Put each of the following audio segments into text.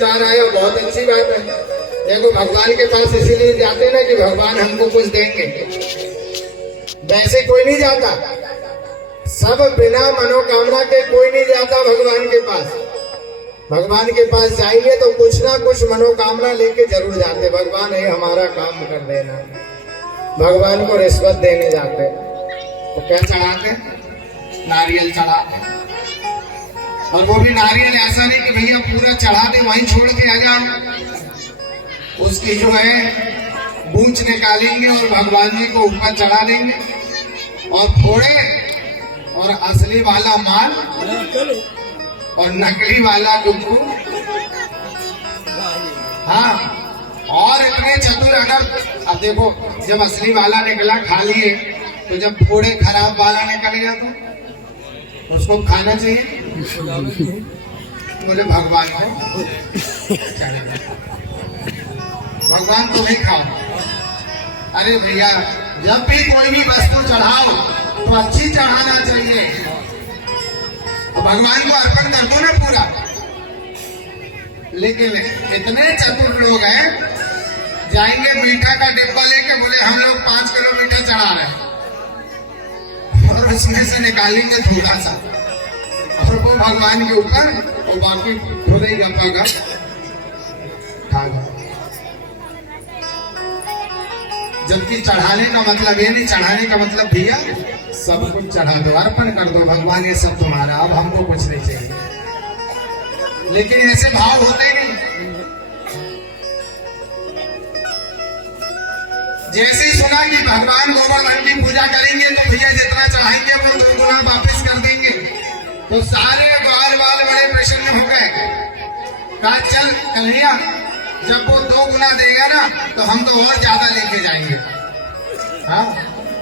विचार आया, बहुत अच्छी बात है। देखो भगवान के पास इसीलिए जाते ना कि भगवान हमको कुछ देंगे, वैसे कोई नहीं जाता। सब बिना मनोकामना के कोई नहीं जाता भगवान के पास। भगवान के पास जाएंगे तो कुछ ना कुछ मनोकामना लेके जरूर जाते। भगवान ये हमारा काम कर देना। भगवान को रिश्वत देने जाते तो क्या चढ़ाते? नारियल चढ़ाते। और वो भी नारियल ऐसा नहीं कि भैया पूरा चढ़ा दे वहीं छोड़ के आ जाओ। उसकी जो है बूंच निकालेंगे और भगवान जी को ऊपर चढ़ा देंगे और फोड़े, और असली वाला माल और नकली वाला डुब्बू। हाँ, और इतने चतुर। अगर अब देखो जब असली वाला निकला खा लिए, तो जब थोड़े खराब वाला निकल गया तो उसको खाना चाहिए। बोले भगवान को भगवान को नहीं खाओ। अरे भैया जब भी कोई भी वस्तु चढ़ाओ तो अच्छी चढ़ाना चाहिए। तो भगवान को अर्पण कर दो ना पूरा। लेकिन इतने चतुर लोग हैं, जाएंगे मीठा का डिब्बा लेके, बोले हम लोग 5 किलो मीठा चढ़ा रहे हैं, और उसमें से निकालेंगे थोड़ा सा और वो भगवान के ऊपर, और बाकी थोड़ा ही गप्पा का खा गया। जबकि चढ़ाने का मतलब ये नहीं, चढ़ाने का मतलब भैया सब कुछ चढ़ा दो, अर्पण कर दो भगवान, ये सब तुम्हारा, अब हमको कुछ नहीं चाहिए। लेकिन ऐसे भाव होते नहीं। जैसे ही सुना कि भगवान गोवर्धन की पूजा करेंगे तो भैया जितना चढ़ाएंगे वो 2 गुना वापस कर देंगे। तो सारे ग्वाल वाल बड़े प्रसन्न हो गए। कहा चल कन्हैया, जब वो 2 गुना देगा ना तो हम तो और ज्यादा लेके जाएंगे। हाँ,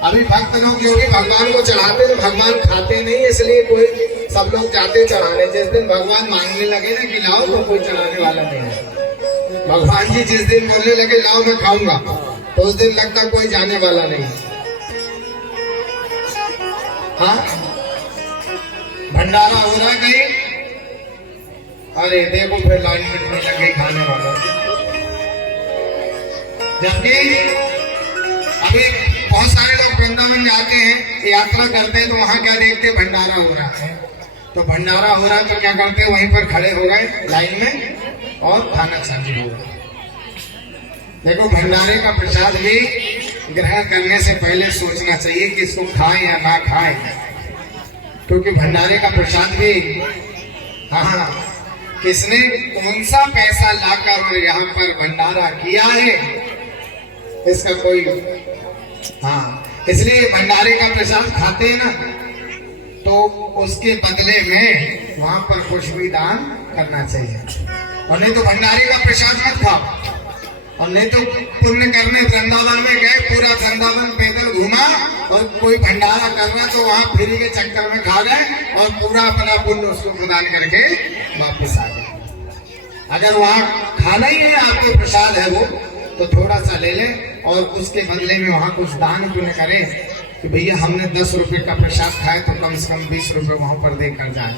अभी भक्त लोग जो भी भगवान को चढ़ाते तो भगवान खाते नहीं, इसलिए कोई सब लोग जाते चढ़ाने। जिस दिन भगवान मांगने लगे ना कि लाओ, तो कोई चढ़ाने वाला नहीं है। भगवान जी जिस दिन बोलने लगे लाओ मैं खाऊंगा, तो उस दिन लगता कोई जाने वाला नहीं। हाँ, भंडारा हो रहा कहीं, अरे देखो फिर लाइन में लगे खाने वाला। जबकि अभी बहुत सारे लोग वृंदावन जाते हैं, यात्रा करते हैं, तो वहां क्या देखते? भंडारा हो रहा है। तो भंडारा हो रहा है तो क्या करते हैं? वहीं पर खड़े हो गए लाइन में और खाना चालू हो गया। देखो भंडारे का प्रसाद भी ग्रहण करने से पहले सोचना चाहिए कि इसको खाएं या ना खाएं, क्योंकि भंडारे का प्रसाद भी हाँ किसने कौन सा पैसा लाकर यहाँ पर भंडारा किया है इसका कोई हाँ, इसलिए भंडारे का प्रसाद खाते हैं ना तो उसके बदले में वहां पर कुछ भी दान करना चाहिए। और नहीं तो भंडारे का प्रसाद मत खाओ। और नहीं तो पुण्य करने वृंदावन में गए, पूरा वृंदावन पैदल घूमा और कोई भंडारा कर रहा तो वहां फ्री के चक्कर में खा गए और पूरा अपना पुण्य उसको प्रदान करके वापस आ गए। अगर वहां खाना ही है, आपके प्रसाद है वो, तो थोड़ा सा ले ले और उसके बदले में वहां कुछ दान पुण्य करे कि भैया हमने 10 रुपए का प्रसाद खाए तो कम से कम 20 रुपए वहां पर देकर जाए।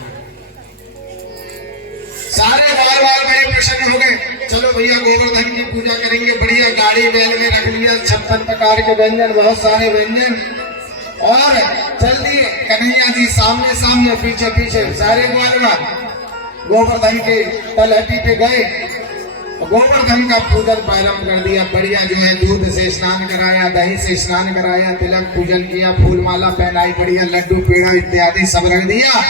सारे बार बार बड़े प्रसन्न हो गए। चलो भैया गोवर्धन की पूजा करेंगे, बढ़िया गाड़ी बैल में रख लिया, 56 प्रकार के व्यंजन, बहुत सारे व्यंजन, और चल दिए कन्हैया जी सामने सामने, पीछे पीछे सारे ग्वाल गोवर्धन के तलहटी पे गए। गोवर्धन का पूजन प्रारंभ कर दिया। बढ़िया जो है दूध से स्नान कराया, दही से स्नान कराया, तिलक पूजन किया, फूल माला पहनाई, बढ़िया लड्डू पेड़ा इत्यादि सब रख दिया।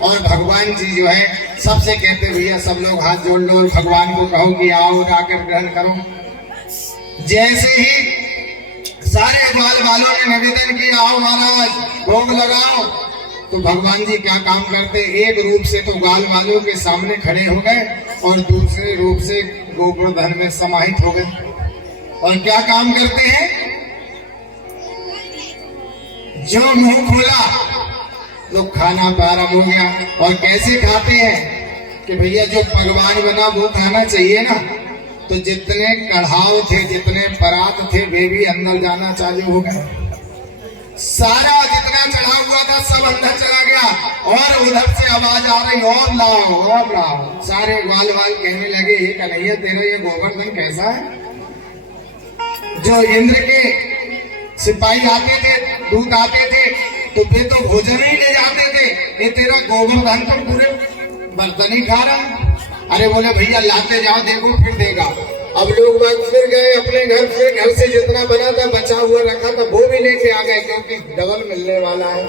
और भगवान जी जो है सबसे कहते भैया सब लोग हाथ जोड़ लो, भगवान को कहो कि आओ आकर ग्रहण करो। जैसे ही सारे ग्वाल वालों ने निवेदन किया आओ महाराज भोग लगाओ, तो भगवान जी क्या काम करते? एक रूप से तो ग्वाल वालों के सामने खड़े हो गए और दूसरे रूप से गोवर्धन में समाहित हो गए। और क्या काम करते हैं? जो मुंह खोला लोग खाना प्रारंभ हो गया। और कैसे खाते हैं कि भैया जो भगवान बना वो खाना चाहिए ना, तो जितने कढ़ाव थे, जितने परात थे, वे भी अंदर जाना चालू हो गए। सारा जितना दाना चढ़ा हुआ था सब अंदर चला गया और उधर से आवाज आ रही और लाओ। सारे ग्वाल वाल कहने लगे हे कन्हैया तेरा ये गोवर्धन कैसा है? जो इंद्र के सिपाही आते थे, दूत आते थे तो वे तो भोजन ही ले जाते थे, ये तेरा गोवर्धन तो पूरे बर्तन ही खा रहा है। अरे बोले भैया लाते जाओ देखो फिर देगा। अब लोग बाग फिर गए अपने घर, फिर घर से जितना बना था बचा हुआ रखा था वो भी लेके आ गए क्योंकि डबल मिलने वाला है।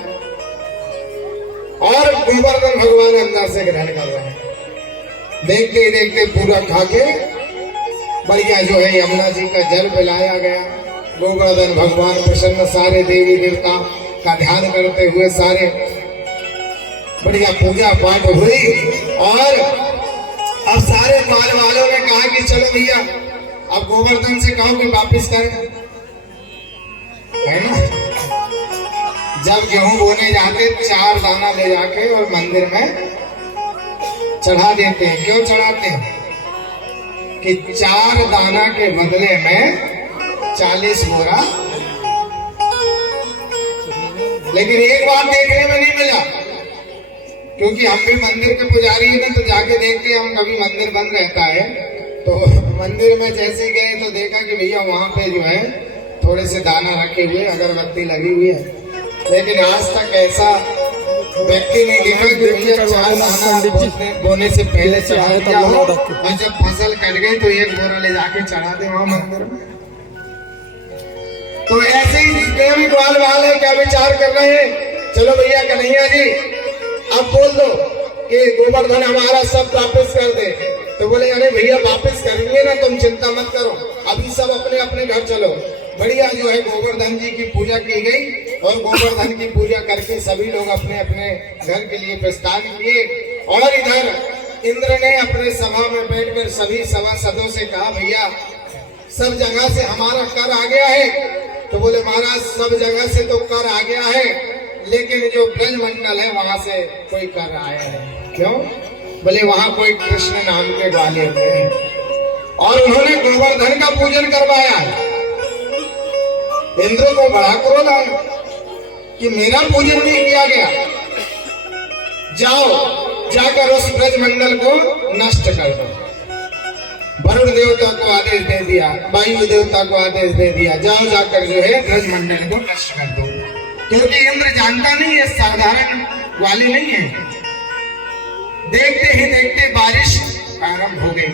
और गोवर्धन भगवान अंदर से ग्रहण कर रहे हैं। देखते ही देखते पूरा खा के बढ़िया जो है यमुना जी का जल पिलाया गया। गोवर्धन भगवान प्रसन्न, सारे देवी देवता का ध्यान करते हुए सारे बढ़िया पूजा पाठ हुई। और अब सारे माल वालों ने कहा कि चलो भैया अब गोवर्धन से कहो कि वापिस करें, है ना। जब गेहूं बोने जाते 4 दाना ले जाके और मंदिर में चढ़ा देते हैं। क्यों चढ़ाते हैं? कि 4 दाना के बदले में 40 बोरा। लेकिन एक बात देखने में नहीं मिला, क्योंकि हम भी मंदिर के पुजारी हैं ना, तो जाके देखते हम कभी मंदिर बंद रहता है तो मंदिर में जैसे गए तो देखा कि भैया वहां पे जो है थोड़े से दाना रखे हुए, अगरबत्ती लगी हुई है। लेकिन आज तक ऐसा व्यक्ति नहीं दिखा कि भैया 4 दाना बोने से पहले चढ़ा दिया हो और जब फसल कट गई तो 1 बोरा ले जाके चढ़ा दे वहां मंदिर में। तो ऐसे ही जितने भी ग्वाल वाल है क्या विचार कर रहे हैं? चलो भैया कन्हैया जी अब बोल दो कि गोवर्धन हमारा सब वापस कर दे। तो बोले अरे भैया वापस करेंगे ना, तुम चिंता मत करो, अभी सब अपने अपने घर चलो। बढ़िया जो है गोवर्धन जी की पूजा की गई और गोवर्धन की पूजा करके सभी लोग अपने अपने घर के लिए प्रस्थान किए। और इधर इंद्र ने अपने सभा में बैठकर सभी सभासदों से कहा भैया सब जगह से हमारा कर आ गया है। तो बोले महाराज सब जगह से तो कर आ गया है, लेकिन जो ब्रजमंडल है वहां से कोई कर आया है। क्यों? बोले वहां कोई कृष्ण नाम के ग्वाले थे और उन्होंने गोवर्धन का पूजन करवाया। इंद्र को बड़ा क्रोध आया कि मेरा पूजन नहीं किया गया, जाओ जाकर उस ब्रजमंडल को नष्ट कर दो। वरुण देवता को आदेश दे दिया, वायु देवता को आदेश दे दिया, जाओ जाकर जो है ब्रजमंडल को नष्ट कर दो। क्योंकि इंद्र जानता नहीं है साधारण वाले नहीं है। देखते ही देखते बारिश प्रारंभ हो गई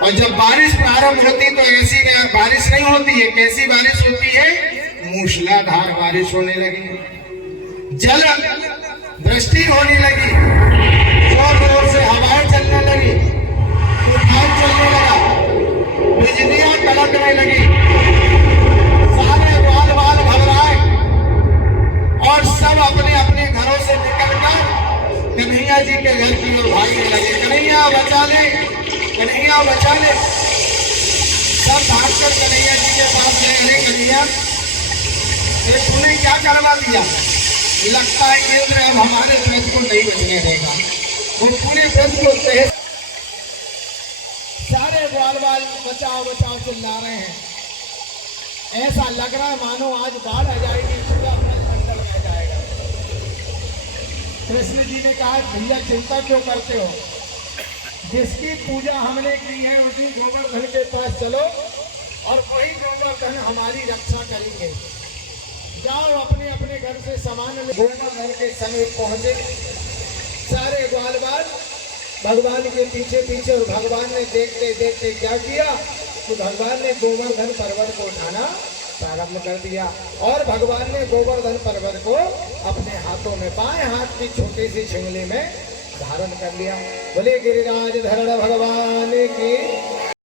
और जब बारिश प्रारंभ होती तो ऐसी बारिश नहीं होती है। कैसी बारिश होती है? मूसलाधार बारिश होने लगी, जल वृष्टि होने लगी, जोर जोर से हवाएं चलने लगी, तूफान चलने लगा, बिजलियां कड़कने लगी। सारे बाल बाल घबराए और सब अपने अपने घरों से निकलकर कन्हैया जी के घर की ओर भागने लगे। कन्हैया बचा ले, कन्हैया बचा ले। सब भागकर कन्हैया जी के पास गए। अरे कन्हैया तूने क्या करवा दिया? लगता है इंद्र अब हमारे ब्रज को नहीं बचने देगा। वो पूरे ब्रज को तहस, सारे ग्वाल बाल बचाओ बचाओ चिल्ला रहे हैं। ऐसा लग रहा है मानो आज बाढ़ आ जाएगी, पूरा ब्रजमंडल बह जाएगा। कृष्ण जी ने कहा भैया चिंता क्यों करते हो, जिसकी पूजा हमने की है उसी गोवर्धन के पास चलो और वही गोवर्धन हमारी रक्षा करेंगे। जाओ अपने अपने घर से सामान ले। गोवर्धन के समीप पहुंचे सारे ग्वाल बाल भगवान के पीछे पीछे, और भगवान ने देखते देखते क्या किया तो भगवान ने गोवर्धन पर्वत को उठाना प्रारंभ कर दिया और भगवान ने गोवर्धन पर्वत को अपने हाथों में बाएं हाथ की छोटी सी छिंगली में धारण कर लिया। बोले गिरिराज धरण भगवान की